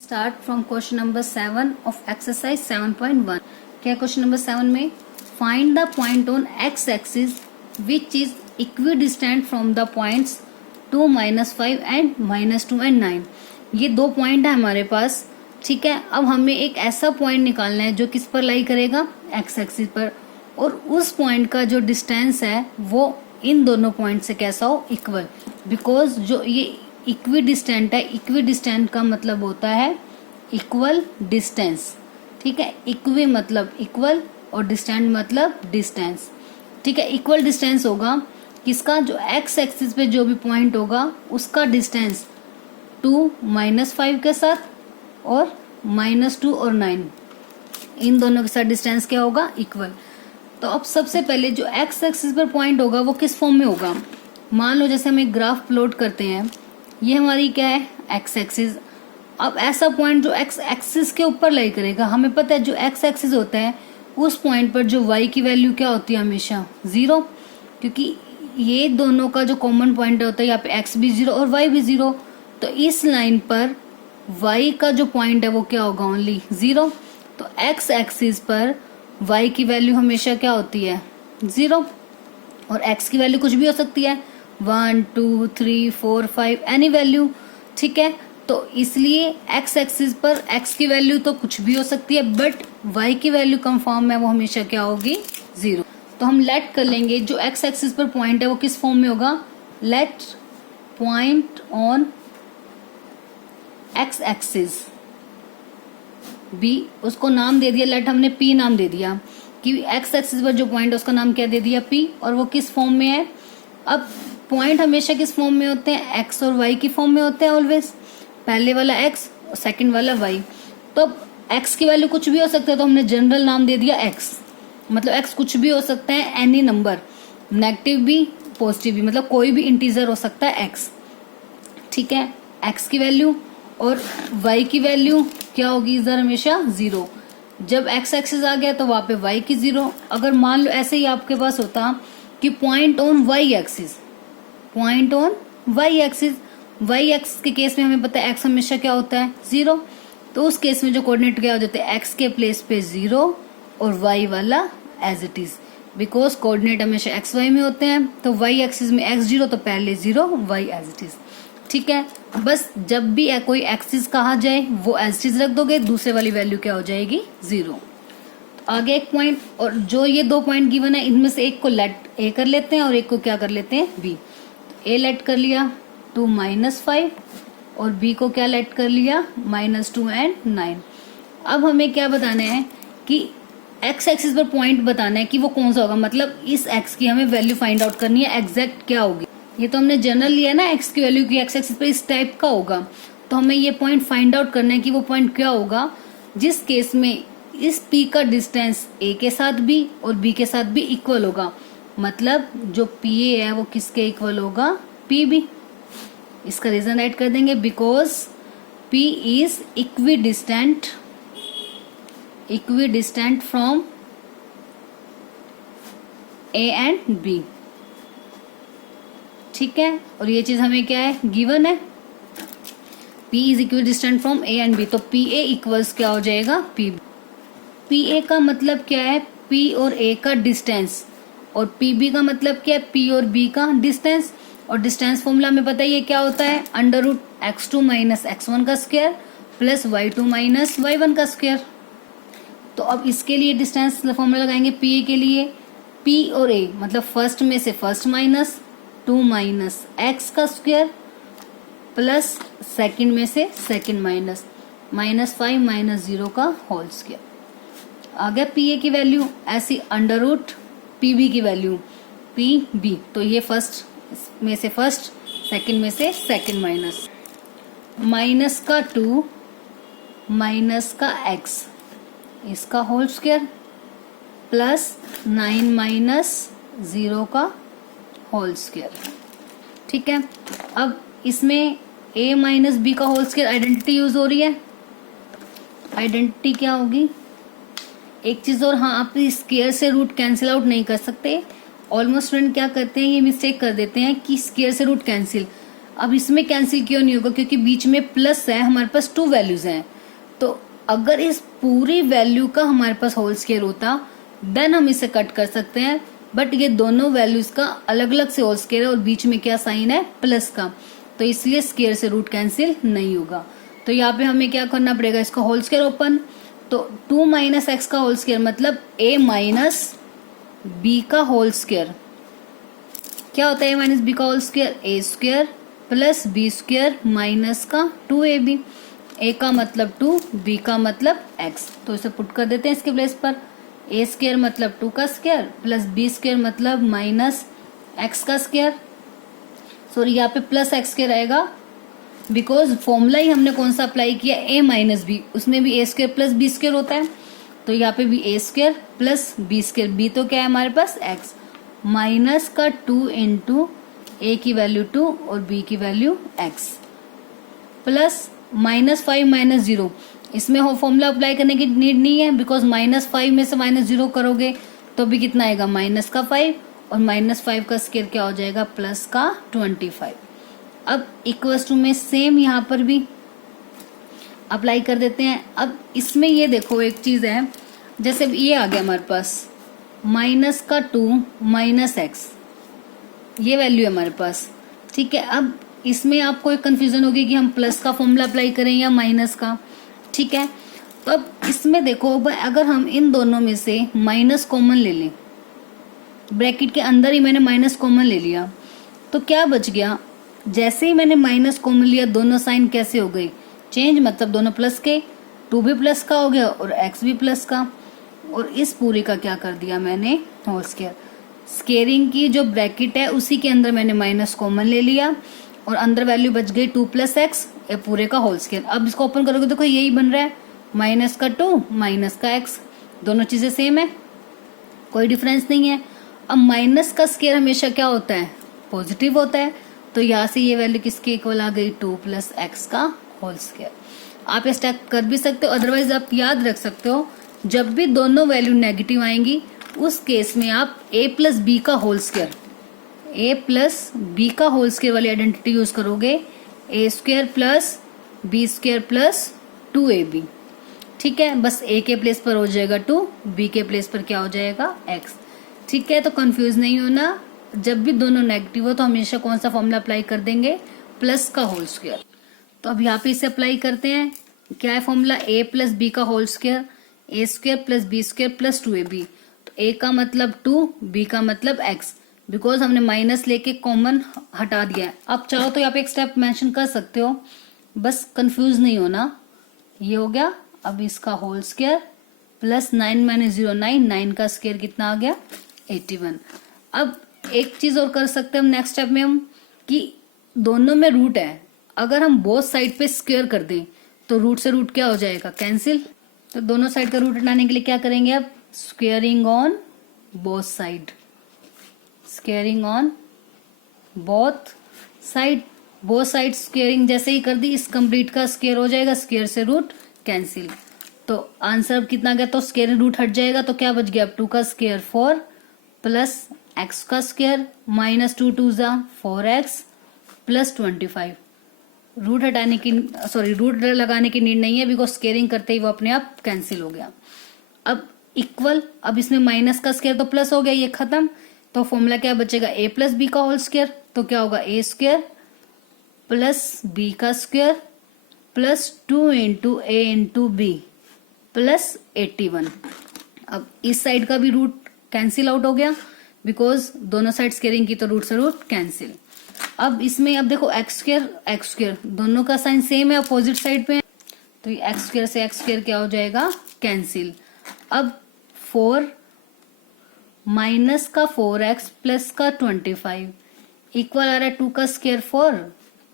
Start from question number 7 of exercise 7.1। क्या question number 7 में find the point on X axis which is equidistant from the points 2, -5 and -2 and 9। ये दो point है हमारे पास। ठीक है, अब हमें एक ऐसा पॉइंट निकालना है जो किस पर लाई करेगा, एक्स एक्सिस पर, और उस पॉइंट का जो डिस्टेंस है वो इन दोनों पॉइंट से कैसा हो, इक्वल। बिकॉज जो ये इक्विडिस्टेंट है, इक्विडिस्टेंट का मतलब होता है इक्वल डिस्टेंस। ठीक है, इक्वी मतलब इक्वल और डिस्टेंट मतलब डिस्टेंस। ठीक है, इक्वल डिस्टेंस होगा किसका, जो एक्स एक्सिस पे जो भी पॉइंट होगा उसका डिस्टेंस 2, -5 के साथ और -2 और 9, इन दोनों के साथ डिस्टेंस क्या होगा, इक्वल। तो अब सबसे पहले जो एक्स एक्सिस पर पॉइंट होगा वो किस फॉर्म में होगा। मान लो जैसे हम एक ग्राफ प्लॉट करते हैं, ये हमारी क्या है, एक्स एक्सिस। अब ऐसा पॉइंट जो एक्स एक्सिस के ऊपर लाई करेगा, हमें पता है जो एक्स एक्सिस होता है उस पॉइंट पर जो वाई की वैल्यू क्या होती है, हमेशा 0, क्योंकि ये दोनों का जो कॉमन पॉइंट होता है, यहाँ पे एक्स भी 0 और वाई भी 0। तो इस लाइन पर वाई का जो पॉइंट है वो क्या होगा, ओनली 0। तो एक्स एक्सिस पर वाई की वैल्यू हमेशा क्या होती है, 0, और एक्स की वैल्यू कुछ भी हो सकती है, 1, 2, 3, 4, 5, एनी वैल्यू। ठीक है, तो इसलिए एक्स एक्सिस पर एक्स की वैल्यू तो कुछ भी हो सकती है, बट वाई की वैल्यू कंफर्म है, वो हमेशा क्या होगी, 0। तो हम लेट कर लेंगे जो एक्स एक्सिस पर पॉइंट है वो किस फॉर्म में होगा, let point on X axis B, उसको नाम दे दिया, लेट हमने पी नाम दे दिया कि एक्स एक्सिस पर जो पॉइंट है उसका नाम क्या दे दिया, पी, और वो किस फॉर्म में है। अब पॉइंट हमेशा किस फॉर्म में होते हैं, एक्स और वाई की फॉर्म में होते हैं ऑलवेज, पहले वाला एक्स और सेकंड वाला वाई। तो एक्स की वैल्यू कुछ भी हो सकता है, तो हमने जनरल नाम दे दिया एक्स, मतलब एक्स कुछ भी हो सकता है, एनी नंबर, नेगेटिव भी पॉजिटिव भी, मतलब कोई भी इंटीजर हो सकता है एक्स। ठीक है, एक्स की वैल्यू और वाई की वैल्यू क्या होगी इधर, हमेशा 0। जब एक्स एक्सिस आ गया तो वहां पे वाई की 0। अगर मान लो ऐसे ही आपके पास होता कि point on Y axis, point on Y axis, Y axis के केस में हमें पता है एक्स हमेशा क्या होता है, 0। तो उस केस में जो कोऑर्डिनेट क्या हो जाते हैं, एक्स के प्लेस पे 0 और वाई वाला as it is, because coordinate हमेशा एक्स वाई में होते हैं। तो वाई एक्सिस में एक्स 0 तो पहले 0, वाई एज इट इज। ठीक है, बस जब भी कोई एक्सिस कहा जाए वो एज इट इज रख दोगे, दूसरे वाली वैल्यू क्या हो जाएगी, 0। आगे एक पॉइंट, और जो ये दो पॉइंट गिवन है इनमें से एक को लेट ए कर लेते हैं और एक को क्या कर लेते हैं, बी। ए लेट कर लिया 2, -5, और बी को क्या लेट कर लिया, -2 एंड 9। अब हमें क्या बताना है कि एक्स एक्सिस पर पॉइंट बताना है कि वो कौन सा होगा, मतलब इस एक्स की हमें वैल्यू फाइंड आउट करनी है, एग्जैक्ट क्या होगी। ये तो हमने जनरल लिया ना एक्स की वैल्यू की एक्स एक्सिस पर इस टाइप का होगा, तो हमें ये पॉइंट फाइंड आउट करना है कि वो पॉइंट क्या होगा जिस केस में इस पी का डिस्टेंस ए के साथ भी और बी के साथ भी इक्वल होगा। मतलब जो पी ए है वो किसके इक्वल होगा, पी बी। इसका रीजन ऐड कर देंगे, because P is equidistant from A and B. ठीक है, और ये चीज हमें क्या है, गिवन है, P is equidistant from A and B. तो पी ए इक्वल्स क्या हो जाएगा, पी बी। पी ए का मतलब क्या है, P और A का डिस्टेंस, और पी बी का मतलब क्या है, P और B का डिस्टेंस। और डिस्टेंस फॉर्मूला में पता है ये क्या होता है, √x2 - x1 का स्क्वायर प्लस y2 - y1 का स्क्वायर। तो अब इसके लिए डिस्टेंस फॉर्मूला लगाएंगे पी ए के लिए, P और A मतलब फर्स्ट में से फर्स्ट माइनस 2 - x का स्क्वायर प्लस सेकंड में से सेकंड माइनस -5 - 0 का होल स्क्वायर। आ गया पी ए की वैल्यू, ऐसी √PB की वैल्यू PB। तो ये फर्स्ट में से फर्स्ट, सेकंड में से सेकंड माइनस, माइनस का 2 माइनस का x इसका होल स्क्वायर प्लस 9 - 0 का होल स्क्वायर। ठीक है, अब इसमें a - b का होल स्क्वायर आइडेंटिटी यूज हो रही है। आइडेंटिटी क्या होगी, एक चीज और, हाँ आप स्क्वायर से रूट कैंसिल आउट नहीं कर सकते। ऑलमोस्ट स्टूडेंट क्या करते हैं, ये मिस्टेक कर देते हैं कि स्क्वायर से रूट कैंसिल। अब इसमें कैंसिल क्यों नहीं होगा, क्योंकि बीच में प्लस है, हमारे पास 2 वैल्यूज हैं। तो अगर इस पूरी वैल्यू का हमारे पास होल स्क्वायर होता देन हम इसे कट कर सकते हैं, बट ये दोनों वैल्यूज का अलग अलग से होल स्क्वायर है और बीच में क्या साइन है, प्लस का, तो इसलिए स्क्वायर से रूट कैंसिल नहीं होगा। तो यहाँ पे हमें क्या करना पड़ेगा, इसका होल स्क्वायर ओपन, तो 2 माइनस एक्स का होल स्क्वायर मतलब a माइनस बी का होल स्क्वायर। क्या होता है a माइनस बी का whole square, a square plus B square minus का 2ab। a का मतलब 2, b का मतलब x, तो इसे पुट कर देते हैं इसके प्लेस पर। a स्क्वायर मतलब 2 का स्क्वायर प्लस b स्क्वायर मतलब माइनस x का स्क्वायर, सॉरी यहाँ पे प्लस एक्स स्क्वायर आएगा, बिकॉज फॉर्मूला ही हमने कौन सा अप्लाई किया, a माइनस बी, उसमें भी a square plus b square होता है, तो यहाँ पे भी a square plus b square, b तो क्या है हमारे पास x, माइनस का 2 इंटू a की वैल्यू 2 और b की वैल्यू x, प्लस -5 माइनस 0, इसमें हो फॉर्मूला अप्लाई करने की नीड नहीं है, बिकॉज -5 में से -0 करोगे तो भी कितना आएगा, माइनस का 5, और -5 का स्क्वायर क्या हो जाएगा, प्लस का 25। अब इक्वल्स टू में सेम यहाँ पर भी अप्लाई कर देते हैं। अब इसमें ये देखो एक चीज है, जैसे ये आ गया हमारे पास माइनस का 2 माइनस एक्स, ये वैल्यू है हमारे पास, ठीक है। अब इसमें आपको एक कंफ्यूजन होगी कि हम प्लस का फॉर्मूला अप्लाई करें या माइनस का, ठीक है। तो अब इसमें देखो, अगर हम इन दोनों में से माइनस कॉमन ले लें, ब्रैकेट के अंदर ही मैंने माइनस कॉमन ले लिया, तो क्या बच गया, जैसे ही मैंने माइनस कॉमन लिया दोनों साइन कैसे हो गए, चेंज, मतलब दोनों प्लस के, 2 भी प्लस का हो गया और x भी प्लस का, और इस पूरे का क्या कर दिया मैंने, होल स्क्वायर। स्क्वेयरिंग की जो ब्रैकेट है उसी के अंदर मैंने माइनस कॉमन ले लिया और अंदर वैल्यू बच गई 2 + x, ये पूरे का होल स्क्वायर। अब इसको ओपन करोगे देखो यही बन रहा है, माइनस का 2 माइनस का x, दोनों चीजें सेम है, कोई डिफरेंस नहीं है। अब माइनस का स्क्वायर हमेशा क्या होता है, पॉजिटिव होता है, तो यहाँ से ये वैल्यू किसके इक्वल आ गई, 2 + x का होल स्क्वायर। आप ये स्टेप कर भी सकते हो, अदरवाइज आप याद रख सकते हो, जब भी दोनों वैल्यू नेगेटिव आएंगी उस केस में आप a + b का होल स्क्वायर, a + b का होल स्क्वायर वाली आइडेंटिटी यूज करोगे, a square plus b square plus 2ab, ठीक है। बस a के प्लेस पर हो जाएगा 2, b के प्लेस पर क्या हो जाएगा, x, ठीक है। तो कंफ्यूज नहीं होना, जब भी दोनों नेगेटिव हो तो हमेशा कौन सा फॉर्मूला अप्लाई कर देंगे, प्लस का होल स्क्वायर। तो अब यहाँ पे इसे अप्लाई करते हैं, क्या है फॉर्मूला, a + b का whole square, a square plus b square plus 2ab, तो a का मतलब 2, b का मतलब x, बिकॉज हमने माइनस लेके कॉमन हटा दिया है। आप चाहो तो यहाँ पे एक स्टेप मेंशन कर सकते हो, बस कंफ्यूज नहीं होना। ये हो गया, अब इसका होल स्क्वायर प्लस 9 - 0 9, 9 का स्क्वायर कितना आ गया, 81। अब एक चीज और कर सकते हैं हम नेक्स्ट स्टेप में, हम कि दोनों में रूट है, अगर हम बोथ साइड पे स्क्वायर कर दें तो रूट से रूट क्या हो जाएगा, कैंसिल। तो दोनों साइड का रूट हटाने के लिए क्या करेंगे, अब squaring on both side, squaring on both side, both side squaring जैसे ही कर दी, इस कंप्लीट का स्क्वेयर हो जाएगा, स्क्वेयर से रूट कैंसिल। तो आंसर कितना गया, तो स्क्वेयर रूट हट जाएगा, तो क्या बच गया, अब 2 का स्क्वेयर 4 प्लस x का square minus 2 2 = 4x plus 25। Root हटाने की, सॉरी रूट लगाने की नीड नहीं है, बिकॉज स्क्वेयरिंग करते ही वो अपने आप कैंसिल हो गया। अब इक्वल, अब इसमें माइनस का स्क्वायर तो प्लस हो गया, ये खत्म, तो फॉर्मूला क्या बचेगा, a + b का होल स्क्वायर, तो क्या होगा, a स्क्वायर प्लस b का square plus 2 into a into b plus 81। अब इस साइड का भी रूट कैंसिल आउट हो गया, बिकॉज दोनों साइड स्क्वेयरिंग की, तो रूट से रूट कैंसिल। अब इसमें अब देखो x स्क्वायर दोनों का साइन सेम है, अपोजिट साइड पे है, तो ये x स्क्वायर से x स्क्वायर क्या हो जाएगा, कैंसिल। अब 4 माइनस का 4x प्लस का 25 इक्वल आ रहा है 2 का स्क्वायर 4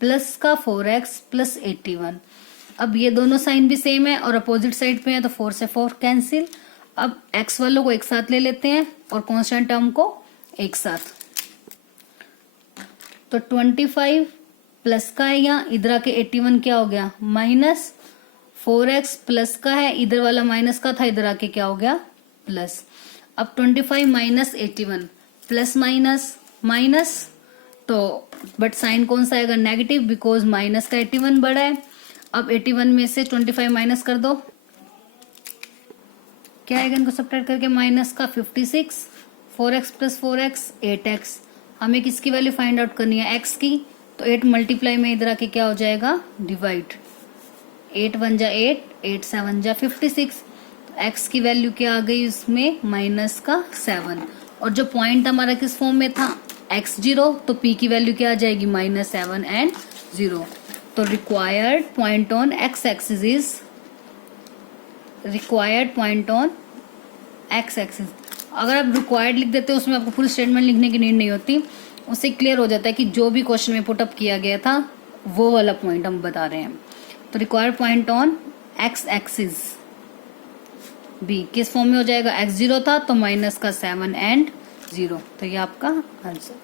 प्लस का 4x प्लस 81। अब ये दोनों साइन भी सेम है और अपोजिट साइड पे है, तो 4 से 4 कैंसिल। अब x वालों को एक साथ ले लेते हैं और कांस्टेंट टर्म को एक साथ, तो 25 प्लस का है, यहाँ इधर आके 81 क्या हो गया, माइनस 4x प्लस का है, इधर वाला माइनस का था, इधर आके क्या हो गया, प्लस। अब 25 - 81 प्लस माइनस माइनस, तो बट साइन कौन सा आएगा, नेगेटिव, बिकॉज माइनस का 81 बड़ा है। अब 81 में से 25 माइनस कर दो, क्या आएगा इनको सब्ट्रैक्ट करके, माइनस का 56, 4x प्लस 4x 8x। हमें किसकी वैल्यू फाइंड आउट करनी है, x की। तो 8 मल्टीप्लाई में इधर आके क्या हो जाएगा, डिवाइड। 8 1 जा 8, 8 7 जा 56। तो x की वैल्यू क्या आ गई उसमें, माइनस का 7। और जो पॉइंट हमारा किस फॉर्म में था, x0, तो p की वैल्यू क्या आ जाएगी, -7 एंड 0। तो required point on x axis is, required point on x axis. अगर आप रिक्वायर्ड लिख देते हो उसमें आपको फुल स्टेटमेंट लिखने की नीड नहीं होती, उससे क्लियर हो जाता है कि जो भी क्वेश्चन में पुट अप किया गया था वो वाला पॉइंट हम बता रहे हैं। तो required point on x axis b किस फॉर्म में हो जाएगा, x0 था तो माइनस का 7 एंड 0। तो ये आपका आंसर,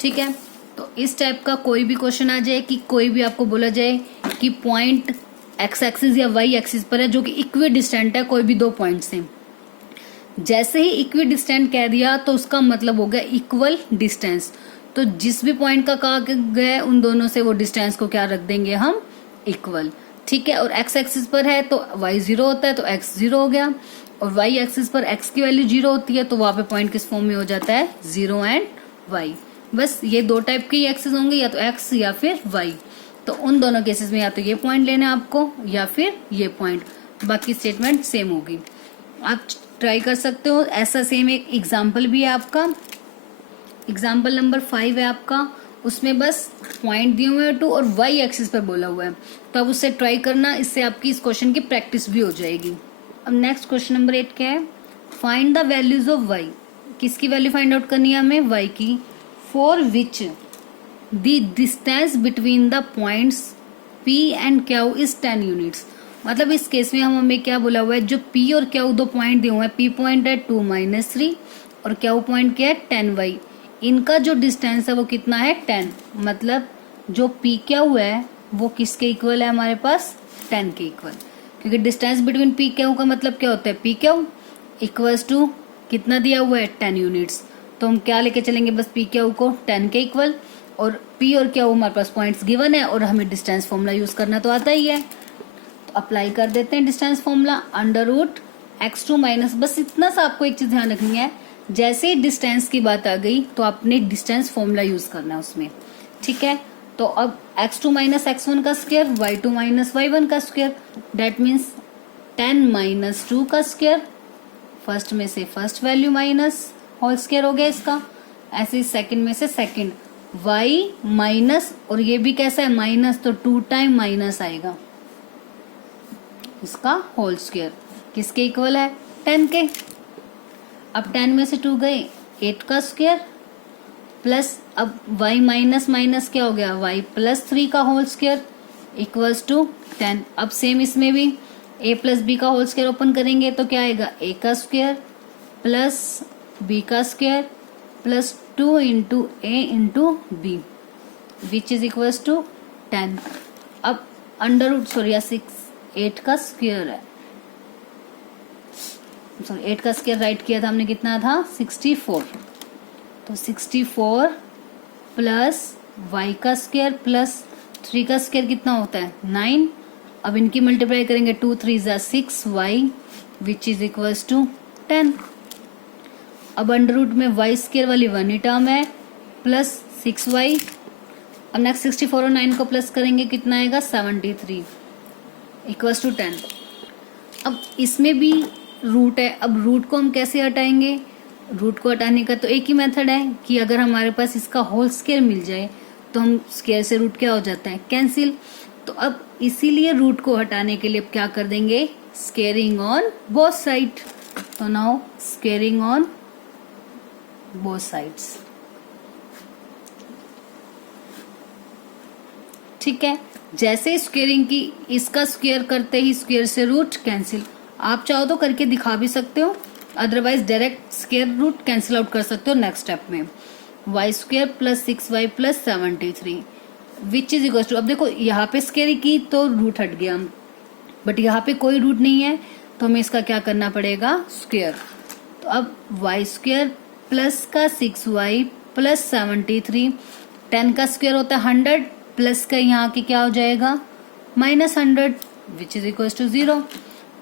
ठीक है। तो इस टाइप का कोई भी क्वेश्चन आ जाए कि कोई भी आपको बोला जाए कि पॉइंट x एक्सिस या y एक्सिस पर है जो कि इक्वी डिस्टेंट है कोई भी दो पॉइंट से, जैसे ही इक्वी डिस्टेंट कह दिया तो उसका मतलब हो गया इक्वल डिस्टेंस। तो जिस भी पॉइंट का कहा गया उन दोनों से वो डिस्टेंस को क्या रख देंगे हम, इक्वल, ठीक है। और x एक्सिस पर है तो y 0 होता है तो x 0 हो गया, और y एक्सिस पर x की वैल्यू 0 होती है तो वहां पे पॉइंट किस फॉर्म में हो जाता है, 0 एंड y। बस ये दो टाइप के एक्सिस होंगे, या तो x या फिर y। तो उन दोनों केसेस में या तो ये पॉइंट लेना है आपको या फिर ये पॉइंट, बाकी स्टेटमेंट सेम होगी। आप ट्राई कर सकते हो। ऐसा सेम एक एग्जाम्पल भी है आपका, एग्जाम्पल नंबर 5 है आपका, उसमें बस पॉइंट दिए हुए हैं 2 और y एक्सिस पर बोला हुआ है, तो आप उससे ट्राई करना, इससे आपकी इस क्वेश्चन की प्रैक्टिस भी हो जाएगी। अब नेक्स्ट क्वेश्चन नंबर 8 क्या है, find the values of y। किसकी वैल्यू फाइंड आउट करनी है हमें, y की। For which the distance between the points p and q is 10 units. मतलब इस केस में हमें क्या बोला हुआ है, जो p और q दो पॉइंट दिए हुए हैं, p पॉइंट है 2 - 3 और q पॉइंट क्या है 10y, इनका जो डिस्टेंस है वो कितना है 10। मतलब जो पी क्यू है वो किसके इक्वल है हमारे पास, 10 के इक्वल, क्योंकि डिस्टेंस बिटवीन पी क्यू का मतलब क्या होता है, पी क्यू इक्वल्स टू कितना दिया हुआ है 10 यूनिट्स। तो हम क्या लेके चलेंगे, बस पी क्यू को 10 के इक्वल, और पी और क्यू हमारे पास पॉइंट्स गिवन है और हमें डिस्टेंस फॉर्मूला यूज करना तो आता ही है। तो अप्लाई कर देते हैं डिस्टेंस फॉर्मूला, √x2 माइनस, बस इतना सा आपको एक चीज ध्यान रखनी है, जैसे ही डिस्टेंस की बात आ गई तो आपने डिस्टेंस फॉर्मूला यूज करना है उसमें, ठीक है। तो अब x2 माइनस x1 का स्क्वायर, y2 माइनस y1 का स्क्वायर, डेट मीन्स 10 - 2 का स्क्वायर, फर्स्ट में से first value minus whole square हो गया इसका, ऐसे सेकंड में से सेकंड, y माइनस, और ये भी कैसा है माइनस, तो 2 टाइम माइनस आएगा इसका होल स्क्वायर, किसके इक्वल है 10 के। अब 10 में से 2 गए, 8 का स्क्वायर प्लस, अब y माइनस माइनस क्या हो गया, y प्लस 3 का होल स्क्वायर इक्वल्स टू 10। अब सेम इसमें भी a प्लस बी का होल स्क्वायर ओपन करेंगे तो क्या आएगा, a का स्क्वायर प्लस b का square plus 2 into a into B which is equals to 10। अब √6 8 का स्क्वायर है, सॉरी 8 का स्क्वायर राइट किया था हमने, कितना था 64, तो 64 प्लस y का स्क्वायर प्लस 3 का स्क्वायर कितना होता है 9। अब इनकी मल्टीप्लाई करेंगे 2 3 = 6y which is equals to 10। अब अंडर रूट में y स्क्वायर वाली 1 ही टर्म है प्लस 6y। अब नेक्स्ट 64 और 9 को प्लस करेंगे कितना आएगा 73 इक्वल्स टू 10। अब इसमें भी रूट है, अब रूट को हम कैसे हटाएंगे, रूट को हटाने का तो एक ही मेथड है कि अगर हमारे पास इसका होल स्क्वायर मिल जाए तो हम स्क्वायर से रूट क्या हो जाता है कैंसिल। तो अब इसीलिए रूट को हटाने के लिए अब क्या कर देंगे, स्क्वायरिंग ऑन बोथ साइड। तो now squaring on both sides, ठीक है। जैसे स्क्वायरिंग की, इसका स्क्वायर करते ही स्क्वायर से रूट कैंसिल, आप चाहो तो करके दिखा भी सकते हो, otherwise direct square root cancel out कर सकते हो नेक्स्ट स्टेप में। y square plus 6y plus 73 which is equal to, अब देखो यहाँ पे स्क्वायर की तो रूट हट गया, बट यहाँ पे कोई रूट नहीं है तो हमें इसका क्या करना पड़ेगा स्क्वायर। तो अब y स्क्वायर प्लस का 6y प्लस 73 10 का स्क्वायर होता है 100 प्लस का यहाँ के क्या हो जाएगा -100 विच इज इक्वल टू 0।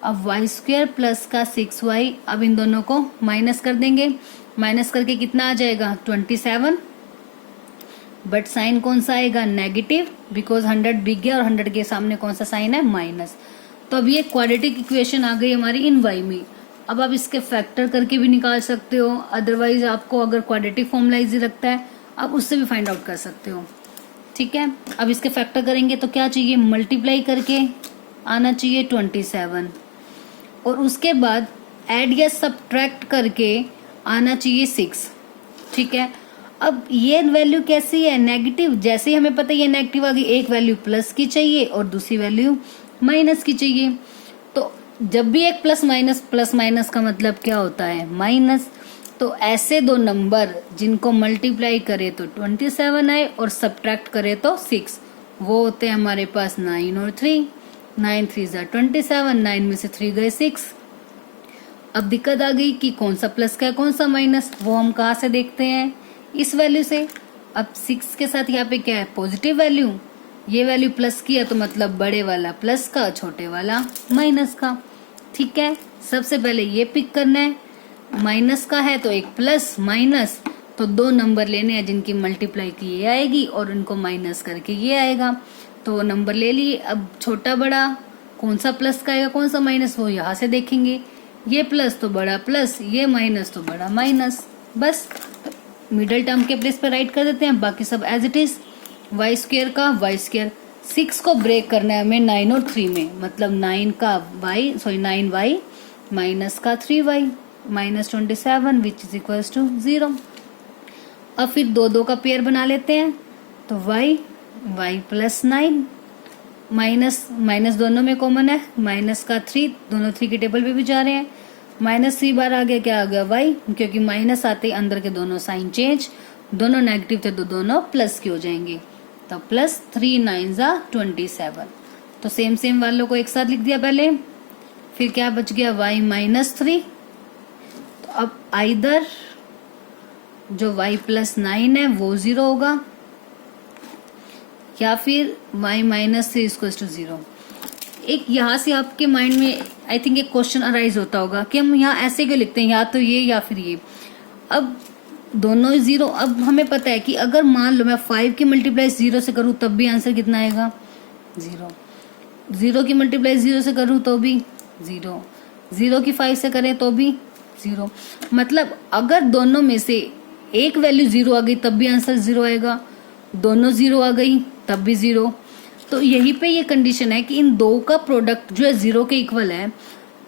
अब वाई स्क्वायर प्लस का 6y, अब इन दोनों को माइनस कर देंगे, माइनस करके कितना आ जाएगा 27, बट साइन कौन सा आएगा नेगेटिव, बिकॉज 100 बिग गया और 100 के सामने कौन सा साइन है माइनस। तो अब ये क्वाड्रेटिक इक्वेशन आ गई हमारी इन y में। अब आप इसके फैक्टर करके भी निकाल सकते हो, अदरवाइज आपको अगर क्वाड्रेटिक फॉर्मूला इजी लगता है आप उससे भी फाइंड आउट कर सकते हो। ठीक है, अब इसके फैक्टर करेंगे तो क्या चाहिए, मल्टीप्लाई करके आना चाहिए 27 और उसके बाद ऐड या सब्ट्रैक्ट करके आना चाहिए 6। ठीक है, अब ये वैल्यू कैसी है नेगेटिव, जैसे ही हमें पता है ये नेगेटिव आ गई, एक वैल्यू प्लस की चाहिए और दूसरी वैल्यू माइनस की चाहिए। तो जब भी एक प्लस माइनस का मतलब क्या होता है माइनस। तो ऐसे दो नंबर जिनको मल्टीप्लाई करे तो 27 आए और सब्ट्रैक्ट करे तो 6, वो होते हैं हमारे पास 9 और 3। 9 3 ज़ा 27, 9 में से 3 गए 6। अब दिक्कत आ गई कि कौन सा प्लस का है कौन सा माइनस, वो हम कहाँ से देखते हैं, इस वैल्यू से। अब 6 के साथ यहाँ पे क्या है पॉजिटिव वैल्यू, ये वैल्यू प्लस की है तो मतलब बड़े वाला प्लस का छोटे वाला माइनस का। ठीक है, सबसे पहले ये पिक करना है, माइनस का है तो एक प्लस माइनस, तो दो नंबर लेने हैं जिनकी मल्टीप्लाई की ये आएगी और इनको माइनस करके ये आएगा, तो नंबर ले लिए। अब छोटा बड़ा कौन सा प्लस का आएगा कौन सा माइनस, वो यहाँ से देखेंगे, ये प्लस तो बड़ा प्लस, ये माइनस तो बड़ा माइनस, बस मिडिल टर्म के प्लेस पर राइट कर देते हैं, बाकी सब as it is. Y square का वाई स्क्वायर, 6 को ब्रेक करना है हमें 9 और 3 में, मतलब 9y माइनस का 3y -27 which is equals to 0। अब फिर दो का पेयर बना लेते हैं, तो y प्लस 9 माइनस दोनों में कॉमन है, माइनस का 3, दोनों 3 की टेबल पे भी जा रहे हैं, -3 बार आ गया क्या आ गया y, क्योंकि माइनस आते ही अंदर के दोनों साइन चेंज, दोनों नेगेटिव थे तो दोनों प्लस के हो जाएंगे, तो प्लस 3 9 ज़ा 27। तो सेम वालों को एक साथ लिख दिया पहले, फिर क्या बच गया y -3। तो अब आइदर जो y प्लस 9 है वो 0 होगा या फिर y -3 इक्वल्स टू 0। एक यहाँ से आपके माइंड में आई थिंक एक क्वेश्चन अराइज होता होगा कि हम यहाँ ऐसे क्यों लिखते हैं, या तो ये या फिर ये। अब दोनों 0, अब हमें पता है कि अगर मान लो मैं 5 की मल्टीप्लाई 0 से करूँ तब भी आंसर कितना आएगा 0, 0 की मल्टीप्लाई 0 से करूँ तो भी 0, 0 की 5 से करें तो भी 0। मतलब अगर दोनों में से एक वैल्यू 0 आ गई तब भी आंसर 0 आएगा, दोनों 0 आ गई तब भी 0। तो यहीं पे ये कंडीशन है कि इन दो का प्रोडक्ट जो है 0 के इक्वल है,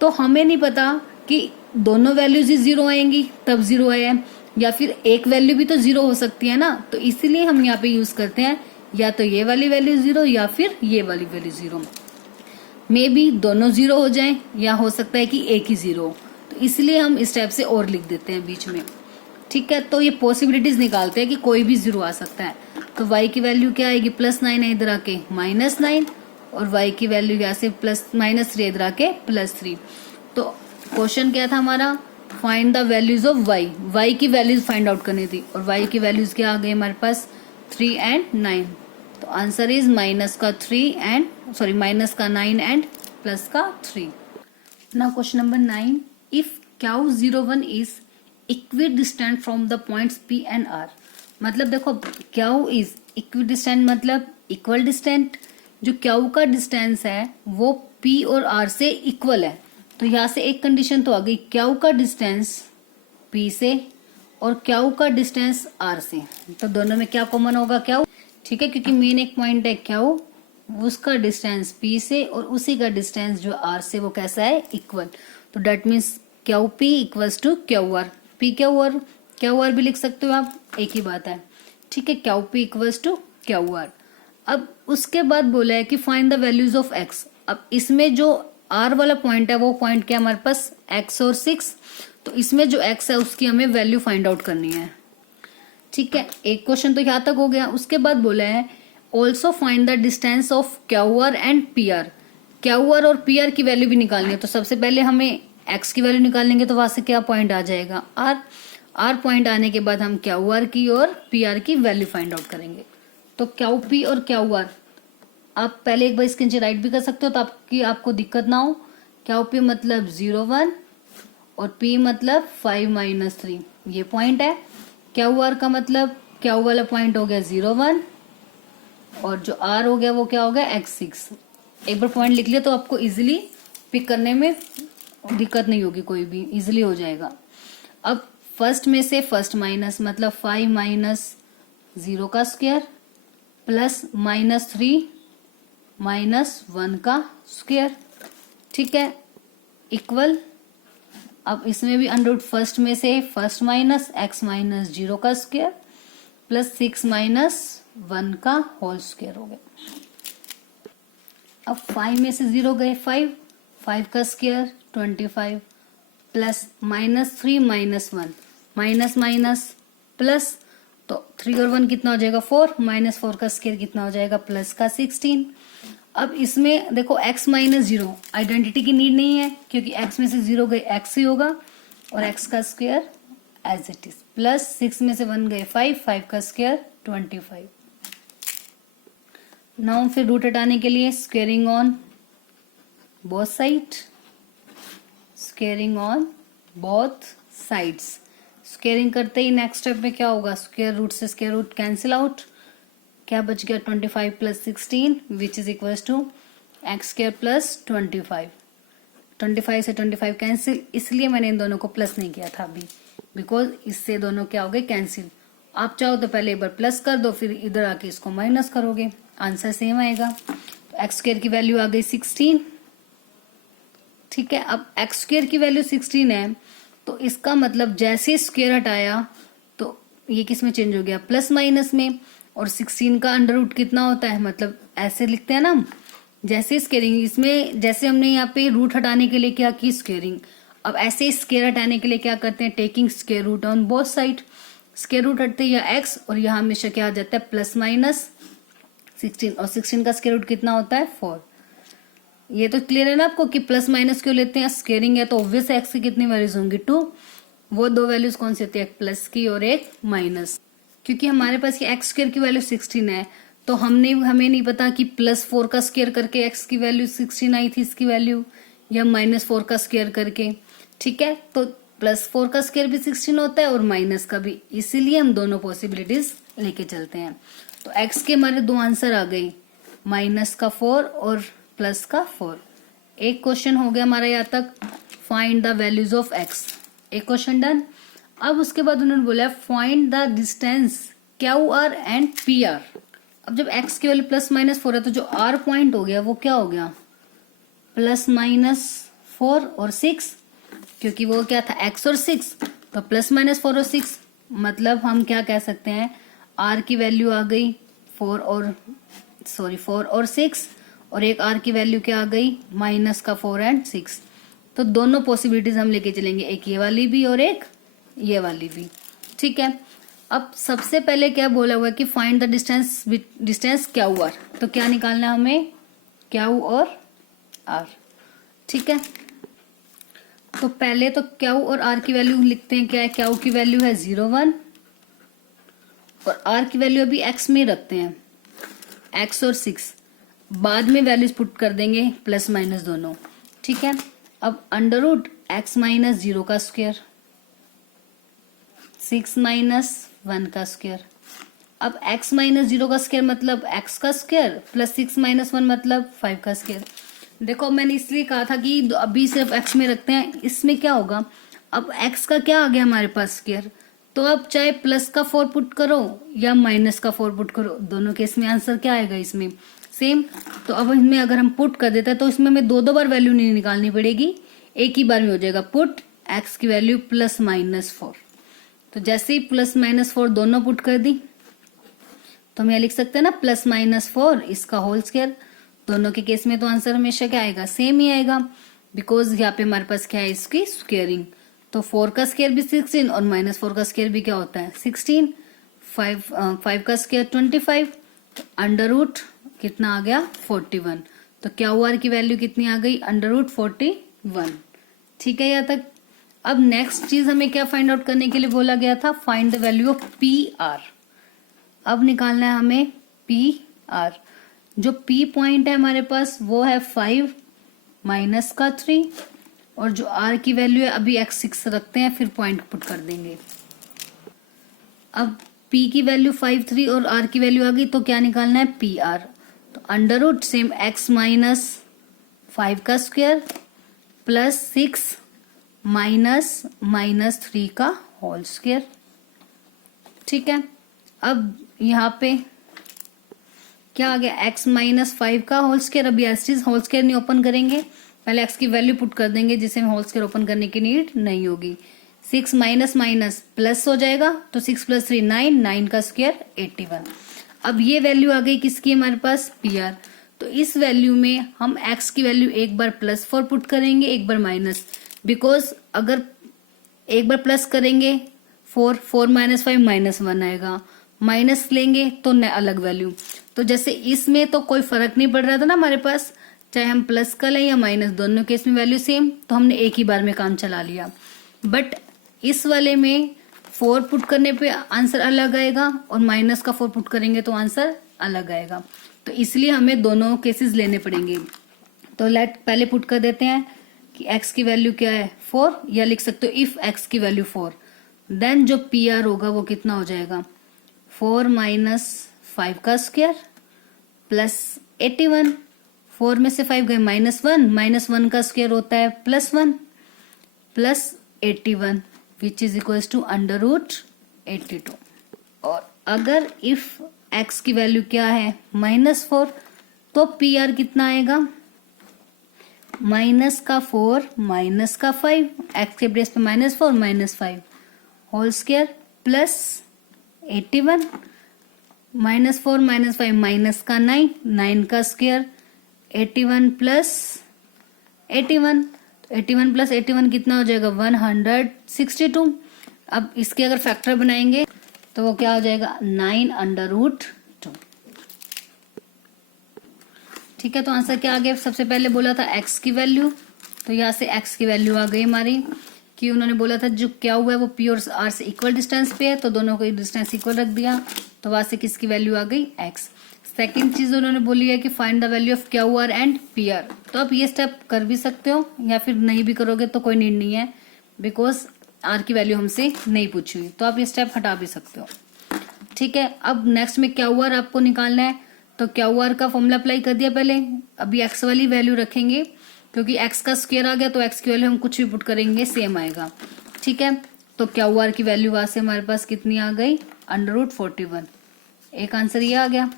तो हमें नहीं पता कि दोनों वैल्यूज ही 0 आएंगी तब 0 आया है, या फिर एक वैल्यू भी तो 0 हो सकती है ना। तो इसीलिए हम यहाँ पे यूज करते हैं या तो ये वाली वैल्यू 0 या फिर ये वाली वैल्यू 0। मे बी दोनों 0 हो जाए या हो सकता है कि एक ही 0 हो, तो इसलिए हम इस टाइप से और लिख देते हैं बीच में। ठीक है, तो ये पॉसिबिलिटीज निकालते हैं कि कोई भी 0 आ सकता है। तो y की वैल्यू क्या आएगी +9 है इधर आके -9, और y की वैल्यू यहाँ से -3 इधर आके +3। तो क्वेश्चन क्या था हमारा, find the values of y की वैल्यूज फाइंड आउट करनी थी, और y की वैल्यूज क्या आ गई हमारे पास 3 एंड 9। तो answer is -9 and +3। Now question number 9, if Q01 is equidistant from the points P and R। मतलब देखो Q इज इक्विडिस्टेंट मतलब इक्वल डिस्टेंट, जो Q का डिस्टेंस है वो P और R से इक्वल है। तो यहाँ से एक कंडीशन तो आ गई, Q का डिस्टेंस P से और Q का डिस्टेंस R से, तो दोनों में क्या कॉमन होगा Q। ठीक है, क्योंकि मेन एक पॉइंट है Q, उसका डिस्टेंस P से और उसी का डिस्टेंस जो R से वो कैसा है इक्वल। तो that means QP equals to QR। P QR भी लिख सकते हो आप, एक ही बात है। ठीक है, QP इक्वल्स टू QR। अब उसके बाद बोला है कि find the values of x। अब इसमें जो R वाला पॉइंट है वो पॉइंट क्या हमारे पास x और 6, तो इसमें जो x है उसकी हमें वैल्यू फाइंड आउट करनी है। ठीक है, एक क्वेश्चन तो यहाँ तक हो गया। उसके बाद बोला है also find the distance of QR and PR। QR और PR की वैल्यू भी निकालनी है, तो सबसे पहले हमें x की वैल्यू निकालेंगे, तो वहां से क्या पॉइंट आ जाएगा R पॉइंट आने के बाद हम QR की और PR की वैल्यू फाइंड आउट करेंगे। तो क्यू पी और क्यू आर आप पहले एक बार इसके नीचे राइट भी कर सकते हो तो आपको दिक्कत ना हो। क्यू पी मतलब 0 1 और पी मतलब 5 - 3 ये पॉइंट है। क्यू आर का मतलब क्यू वाला पॉइंट हो गया 0 1 और जो आर हो गया वो क्या हो गया x6। एक बार पॉइंट लिख लिया तो आपको इजीली पिक करने में दिक्कत नहीं होगी, कोई भी इजीली हो जाएगा। अब फर्स्ट में से फर्स्ट माइनस मतलब 5 - 0 का स्क्वायर प्लस -3 - 1 का स्क्वायर, ठीक है, इक्वल। अब इसमें भी अंडर रूट फर्स्ट में से फर्स्ट माइनस x - 0 का स्क्वायर प्लस 6 - 1 का होल स्क्वायर हो गया। अब 5 में से 0 गए 5 का square 25 plus -3 - 1 minus minus plus, तो 3 और 1 कितना हो जाएगा 4 -4 का स्क्वायर कितना हो जाएगा प्लस का 16। अब इसमें देखो x - 0 आइडेंटिटी की नीड नहीं है क्योंकि x में से 0 गए x ही होगा और x का square as it is plus 6 में से 1 गए 5 का स्क्वायर 25। नाउ फिर रूट हटाने के लिए squaring on both side, squaring on both sides. Squaring करते ही नेक्स्ट स्टेप में क्या होगा, स्क्वेयर रूट से स्क्वेयर रूट कैंसिल आउट, क्या बच गया 25 + 16 विच इज इक्वल टू x² + 25। 25 से 25 कैंसिल, इसलिए मैंने इन दोनों को प्लस नहीं किया था अभी बिकॉज इससे दोनों क्या हो गए कैंसिल। आप चाहो तो पहले एक बार प्लस कर दो फिर इधर आके इसको माइनस करोगे, आंसर सेम आएगा। तो x² की वैल्यू आ गई 16, ठीक है। अब x² की वैल्यू 16 है तो इसका मतलब जैसे स्क्वायर हटाया तो ये किस में चेंज हो गया प्लस माइनस में, और 16 का अंडर रूट कितना होता है, मतलब ऐसे लिखते हैं ना हम, जैसे स्क्वेयरिंग इसमें जैसे हमने यहाँ पे रूट हटाने के लिए क्या की स्क्वेयरिंग, अब ऐसे स्क्वायर हटाने के लिए क्या करते हैं taking square root on both side. Square root हटते या x और यहाँ हमेशा क्या आ जाता है प्लस माइनस 16 और 16 का स्क्वायर रूट कितना होता है 4। ये तो क्लियर है ना आपको कि प्लस माइनस क्यों लेते हैं, स्क्वेयरिंग है तो ऑब्वियस एक्स की कितनी वैल्यूज होंगी 2। वो दो वैल्यूज कौन सी होती है, एक प्लस की और एक माइनस। क्योंकि हमारे पास ये x² की वैल्यू 16 है तो हमें नहीं पता कि +4 का स्क्वायर करके x की वैल्यू 16 आई थी इसकी वैल्यू, या -4 का स्क्वायर करके, ठीक है। तो +4 का स्क्वायर भी 16 होता है और माइनस का भी, इसीलिए हम दोनों पॉसिबिलिटीज लेके चलते हैं। तो x के हमारे दो आंसर आ गए, माइनस का 4 और प्लस का 4। एक क्वेश्चन हो गया हमारा यहाँ तक, find the values of x, एक क्वेश्चन डन। अब उसके बाद उन्होंने बोला find the distance QR and PR। अब जब x की वैल्यू +-4 है तो जो R पॉइंट हो गया वो क्या हो गया +-4 और 6, क्योंकि वो क्या था x और 6, तो +-4 और 6 मतलब हम क्या कह सकते हैं R की वैल्यू आ गई 4 और 6 और एक R की वैल्यू क्या आ गई -4 एंड 6। तो दोनों पॉसिबिलिटीज हम लेके चलेंगे, एक ये वाली भी और एक ये वाली भी, ठीक है। अब सबसे पहले क्या बोला हुआ है कि फाइंड द डिस्टेंस QR, तो क्या निकालना है हमें Q और R, ठीक है। तो पहले तो Q और R की वैल्यू लिखते हैं, क्या है Q की वैल्यू है 0 1 और R की वैल्यू अभी x में रखते हैं, x और 6, बाद में वैल्यूज पुट कर देंगे प्लस माइनस दोनों, ठीक है। अब अंडर रूट x - 0 का स्क्वायर 6 - 1 का स्क्वायर। अब x - 0 का स्क्वायर मतलब x का स्क्वायर प्लस 6 - 1 मतलब 5 का स्क्वायर। देखो मैंने इसलिए कहा था कि अभी सिर्फ x में रखते हैं, इसमें क्या होगा अब x का क्या आ गया हमारे पास स्क्वायर, तो अब चाहे प्लस का 4 पुट करो या माइनस का 4 पुट करो, दोनों केस में आंसर क्या आएगा इसमें सेम। तो अब इसमें अगर हम पुट कर देते हैं तो इसमें हमें दो बार वैल्यू नहीं निकालनी पड़ेगी, एक ही बार में हो जाएगा पुट x की वैल्यू +-4। तो जैसे ही +-4 दोनों पुट कर दी तो हम यहाँ लिख सकते हैं ना +-4 इसका होल स्क्वायर। दोनों के केस में तो आंसर हमेशा क्या आएगा सेम ही आएगा, बिकॉज यहाँ पे हमारे पास क्या है इसकी स्क्वेयरिंग। तो 4 का स्क्वायर भी 16 और -4 का स्क्वायर भी क्या होता है 16, 5 का स्क्वायर 25, अंडर रूट कितना आ गया 41। तो QR की वैल्यू कितनी आ गई अंडर रूट 41, ठीक है यहाँ तक। अब नेक्स्ट चीज हमें क्या फाइंड आउट करने के लिए बोला गया था, find the value of PR। अब निकालना है हमें पी आर। जो पी पॉइंट है हमारे पास वो है 5 माइनस का 3, और जो आर की वैल्यू है अभी x6 रखते हैं, फिर पॉइंट पुट कर देंगे। अब p की वैल्यू 5 3 और r की वैल्यू आ गई, तो क्या निकालना है, पी आर। तो under root same x minus 5 का स्क्वायर प्लस 6 माइनस 3 का होल स्क्वायर। ठीक है, अब यहाँ पे क्या आ गया, x माइनस 5 का होल स्क्वायर। अभी एस होल स्क्वायर नहीं ओपन करेंगे, पहले x की वैल्यू पुट कर देंगे जिससे होल स्क्वायर ओपन करने की नीड नहीं होगी। 6 माइनस माइनस प्लस हो जाएगा, तो 6 प्लस 3 9, 9 का स्क्वायर 81। अब ये वैल्यू आ गई किसकी हमारे पास, पी आर। तो इस वैल्यू में हम x की वैल्यू एक बार +4 पुट करेंगे, एक बार माइनस, बिकॉज अगर एक बार प्लस करेंगे 4 माइनस 5 -1 आएगा, माइनस लेंगे तो अलग वैल्यू। तो जैसे इसमें तो कोई फर्क नहीं पड़ रहा था ना हमारे पास, चाहे हम प्लस का लें या माइनस, दोनों केस में वैल्यू सेम, तो हमने एक ही बार में काम चला लिया। बट इस वाले में 4 पुट करने पे आंसर अलग आएगा, और माइनस का 4 पुट करेंगे तो आंसर अलग आएगा। तो इसलिए हमें दोनों केसेस लेने पड़ेंगे। तो लेट पहले पुट कर देते हैं कि x की वैल्यू क्या है 4, या लिख सकते हो इफ x की वैल्यू 4, देन जो पी आर होगा वो कितना हो जाएगा, 4 माइनस 5 का स्क्वायर प्लस 81। 4 में से 5 गए -1 का स्क्वायर होता है +1 plus 81 which is equals to under root 82। और अगर इफ x की वैल्यू क्या है -4, तो पी आर कितना आएगा, माइनस का 4 माइनस का 5, x के प्लेस पे -4 -5 होल स्क्वायर प्लस 81, -4 -5 माइनस का 9, 9 का स्क्वायर 81 प्लस 81, 81 प्लस 81 कितना हो जाएगा 162। अब इसके अगर फैक्टर बनाएंगे तो वो क्या हो जाएगा 9 अंडर रूट 2। ठीक है, तो आंसर क्या आ गया, सबसे पहले बोला था x की वैल्यू, तो यहाँ से x की वैल्यू आ गई हमारी, कि उन्होंने बोला था जो क्या हुआ है वो p और r से इक्वल डिस्टेंस पे है, तो दोनों को डिस्टेंस इक्वल रख दिया, तो वहां से किसकी वैल्यू आ गई x। सेकेंड चीज उन्होंने बोली है कि find the value of Q R and P R. तो आप ये स्टेप कर भी सकते हो, या फिर नहीं भी करोगे तो कोई नीड नहीं है, बिकॉज आर की वैल्यू हमसे नहीं पूछी हुई, तो आप ये स्टेप हटा भी सकते हो। ठीक है, अब नेक्स्ट में क्यू आर आपको निकालना है, तो क्यू आर का फॉर्मूला अप्लाई कर दिया पहले। अभी एक्स वाली वैल्यू रखेंगे, क्योंकि एक्स का स्क्वायर आ गया तो एक्स की वैल्यू हम कुछ भी पुट करेंगे सेम आएगा। ठीक है, तो क्यू आर की वैल्यू वहां से हमारे पास कितनी आ गई, अंडर रूट 41। एक आंसर ये आ गया।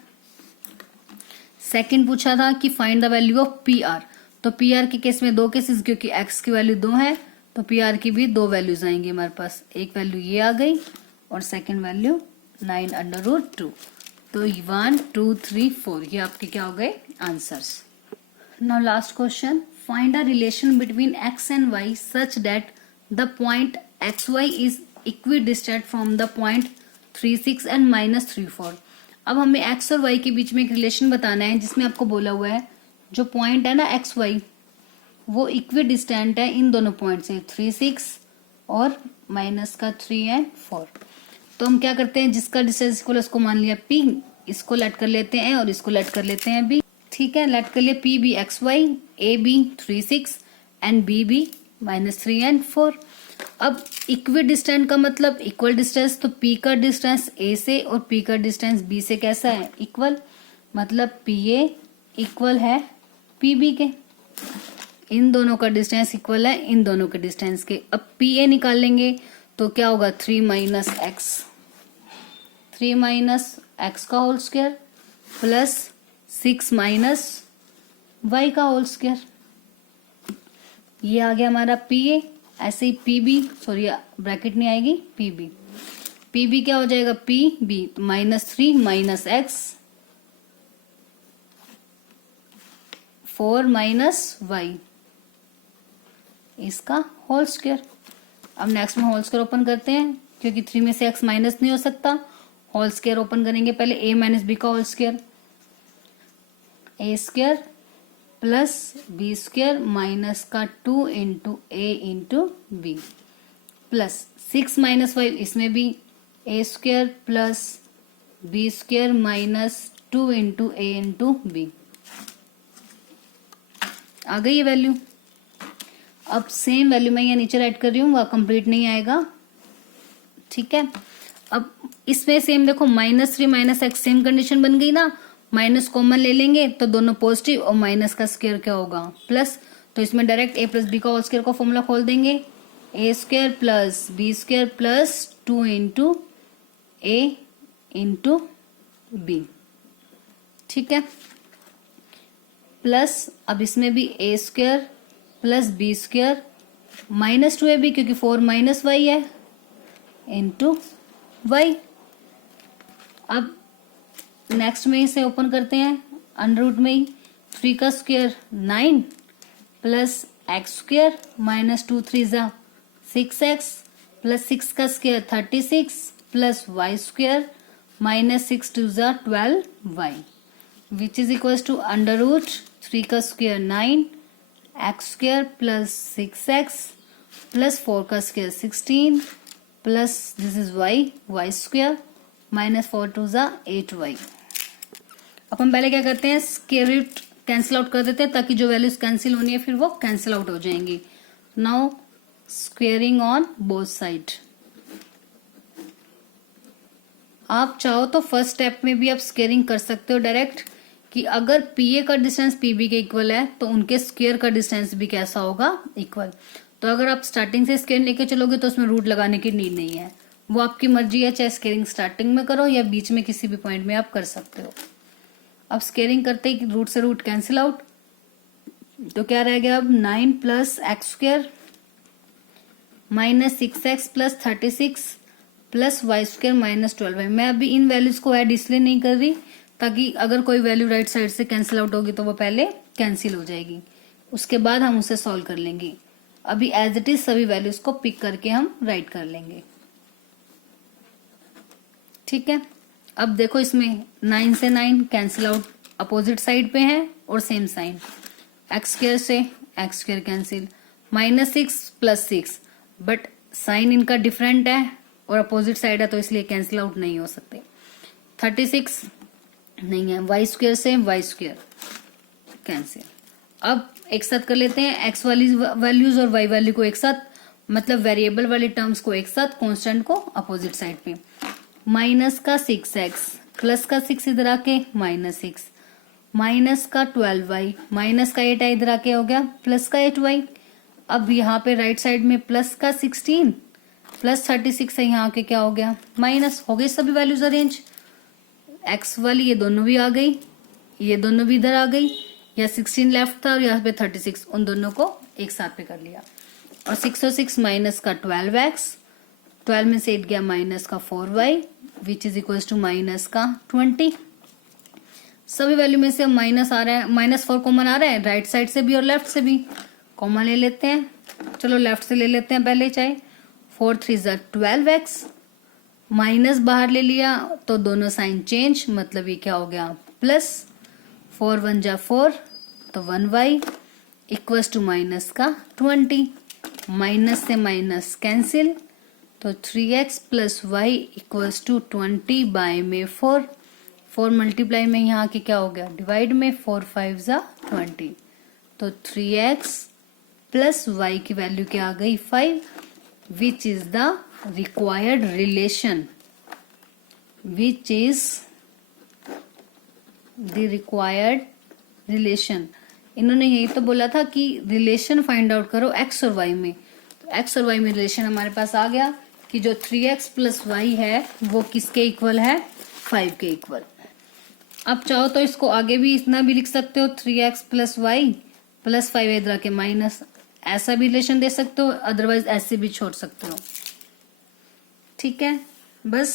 सेकंड पूछा था कि find the value of P R, तो पी आर के केस में दो केसेस, क्योंकि एक्स की वैल्यू 2 है तो पी आर की भी 2 वैल्यूज आएंगी हमारे पास। एक वैल्यू ये आ गई और सेकंड वैल्यू 9 अंडर रूट 2। तो 1 2 3 4 ये आपके क्या हो गए answers. Now last question, find a relation between X and Y such that the point X Y is equidistant from the point 36 and -34। अब हमें एक्स और वाई के बीच में एक रिलेशन बताना है, जिसमें आपको बोला हुआ है जो पॉइंट है ना एक्स वाई वो इक्विडिस्टेंट है इन दोनों पॉइंट से, 36 और -3 एंड 4। तो हम क्या करते हैं, जिसका डिस्टेंस इक्वल उसको मान लिया p, इसको लेट कर लेते हैं और इसको लेट कर लेते हैं b। ठीक है, लेट कर लिए p भी एक्स वाई, a भी 36 एंड b भी -3 एंड 4। अब इक्वी डिस्टेंट का मतलब इक्वल डिस्टेंस, तो p का डिस्टेंस a से और p का डिस्टेंस b से कैसा है, इक्वल, मतलब pa इक्वल है pb के। इन दोनों का डिस्टेंस इक्वल है इन दोनों के डिस्टेंस के। अब pa निकाल लेंगे तो क्या होगा 3 x का होल स्क्वायर प्लस 6 y का होल स्क्वायर। ये आ गया हमारा pa। ऐसे ही pb, सॉरी ब्रैकेट नहीं आएगी, pb क्या हो जाएगा pb, -3 x 4 y इसका होल स्क्वायर। अब नेक्स्ट में होल स्क्वायर ओपन करते हैं, क्योंकि 3 में से x माइनस नहीं हो सकता। होल स्क्वायर ओपन करेंगे पहले, a माइनस बी का whole square, a square plus B square minus का 2 into A into B plus 6 - 5 इसमें भी a square plus B square minus 2 into A into B. आ गई ये वैल्यू। अब सेम वैल्यू मैं यहाँ नीचे राइट कर रही हूँ, वह कंप्लीट नहीं आएगा, ठीक है। अब इसमें सेम देखो -3 माइनस एक्स, सेम कंडीशन बन गई ना, माइनस कॉमन ले लेंगे तो दोनों पॉजिटिव, और माइनस का स्क्वायर क्या होगा प्लस, तो इसमें डायरेक्ट a प्लस बी का होल स्क्वायर का फॉर्मूला खोल देंगे, a square plus B square plus 2 into A into B, ठीक है। प्लस अब इसमें भी a square plus B square -2ab क्योंकि 4 माइनस वाई है इंटू वाई। अब नेक्स्ट में इसे ओपन करते हैं, अंडर रूट में ही 3 का स्क्वायर 9 प्लस एक्स स्क्वायर -2 3 जा 6x प्लस 6 का स्क्वायर 36 प्लस वाई स्क्वायर -6 2 जा 12y which is equal to under root 3 का square 9 X square plus 6x plus 4 का square 16 plus this is Y square -4 2 जा 8y। अब हम पहले क्या करते हैं, स्क्वायर रूट कैंसिल आउट कर देते हैं ताकि जो वैल्यूज कैंसिल होनी है फिर वो कैंसिल आउट हो जाएंगी। Now squaring on both side. आप चाहो तो फर्स्ट स्टेप में भी आप स्क्वेयरिंग कर सकते हो डायरेक्ट, कि अगर पीए का डिस्टेंस पीबी के इक्वल है तो उनके स्क्वायर का डिस्टेंस भी कैसा होगा, इक्वल। तो अगर आप स्टार्टिंग से स्क्वेयर लेके चलोगे तो उसमें रूट लगाने की नीड नहीं है, वो आपकी मर्जी है, चाहे स्क्वेयरिंग स्टार्टिंग में करो या बीच में किसी भी पॉइंट में आप कर सकते हो। अब स्क्वेयरिंग करते ही रूट से रूट कैंसिल आउट, तो क्या रह गया अब 9 plus X square -6x plus 36 plus Y square -12y। मैं अभी इन वैल्यूज को ऐड इसलिए नहीं कर रही ताकि अगर कोई वैल्यू राइट साइड से कैंसिल आउट होगी तो वो पहले कैंसिल हो जाएगी, उसके बाद हम उसे सॉल्व कर लेंगे। अभी एज इट इज सभी वैल्यूज को पिक करके हम राइट कर लेंगे, ठीक है। अब देखो इसमें 9 से 9 कैंसिल आउट, अपोजिट साइड पे है और सेम साइन, एक्स स्क्वायर से X square cancel, -6 plus 6 but sign इनका डिफरेंट है और अपोजिट साइड है तो इसलिए कैंसिल आउट नहीं हो सकते। 36 नहीं है, वाई स्क्वायर से वाई स्क्वायर कैंसिल। अब एक साथ कर लेते हैं एक्स वाली वैल्यूज और वाई वैल्यू को एक साथ, मतलब वेरिएबल वाले टर्म्स को एक साथ, कांस्टेंट को अपोजिट साइड पे। माइनस का 6x प्लस का 6 इधर आके -6 माइनस का 12y माइनस का 8 इधर आके हो गया प्लस का 8y। अब यहाँ पे राइट साइड में प्लस का 16 प्लस 36 है, यहाँ आके क्या हो गया माइनस, हो गई सभी वैल्यूज अरेंज। एक्स वाली ये दोनों भी आ गई, ये दोनों भी इधर आ गई, या 16 लेफ्ट था और यहाँ पे 36, उन दोनों को एक साथ पे कर लिया। और 606 माइनस का 12x, 12 में से 8 गया माइनस का 4y which is equal to minus का 20। सभी वैल्यू में से माइनस आ रहा है, -4 कॉमन आ रहा है राइट साइड से भी और लेफ्ट से भी, कॉमन ले लेते हैं। चलो लेफ्ट से ले लेते हैं पहले, चाहे 4 3 12x, माइनस बाहर ले लिया तो दोनों साइन चेंज, मतलब ये क्या हो गया प्लस, 4 1 4 तो 1y इक्वल्स टू माइनस का 20, माइनस से माइनस कैंसिल तो 3x plus Y equals to 20 by में 4, 4 मल्टीप्लाई में यहाँ के क्या हो गया डिवाइड में, 4 5 जा 20, तो 3x प्लस वाई की वैल्यू क्या आ गई 5 which is the required relation, which is the required relation। इन्होंने यही तो बोला था कि रिलेशन फाइंड आउट करो x और y में, तो x और y में रिलेशन हमारे पास आ गया कि जो 3x प्लस वाई है वो किसके इक्वल है 5 के इक्वल। अब चाहो तो इसको आगे भी इतना भी लिख सकते हो, 3x प्लस वाई प्लस 5 इधर के माइनस, ऐसा भी रिलेशन दे सकते हो, अदरवाइज ऐसे भी छोड़ सकते हो, ठीक है। बस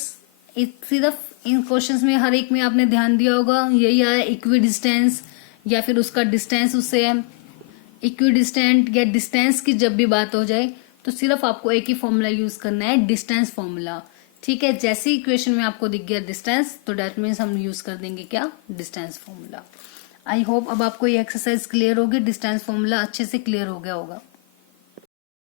सिर्फ इन क्वेश्चंस में हर एक में आपने ध्यान दिया होगा, यही आया इक्वी डिस्टेंस या फिर उसका डिस्टेंस उससे है। इक्वी डिस्टेंट या डिस्टेंस की जब भी बात हो जाए तो सिर्फ आपको एक ही फॉर्मूला यूज करना है, डिस्टेंस फॉर्मूला, ठीक है। जैसे ही इक्वेशन में आपको दिख गया डिस्टेंस तो डेट मीन्स हम यूज कर देंगे क्या, डिस्टेंस फॉर्मूला। आई होप अब आपको ये एक्सरसाइज क्लियर होगी, डिस्टेंस फॉर्मूला अच्छे से क्लियर हो गया होगा।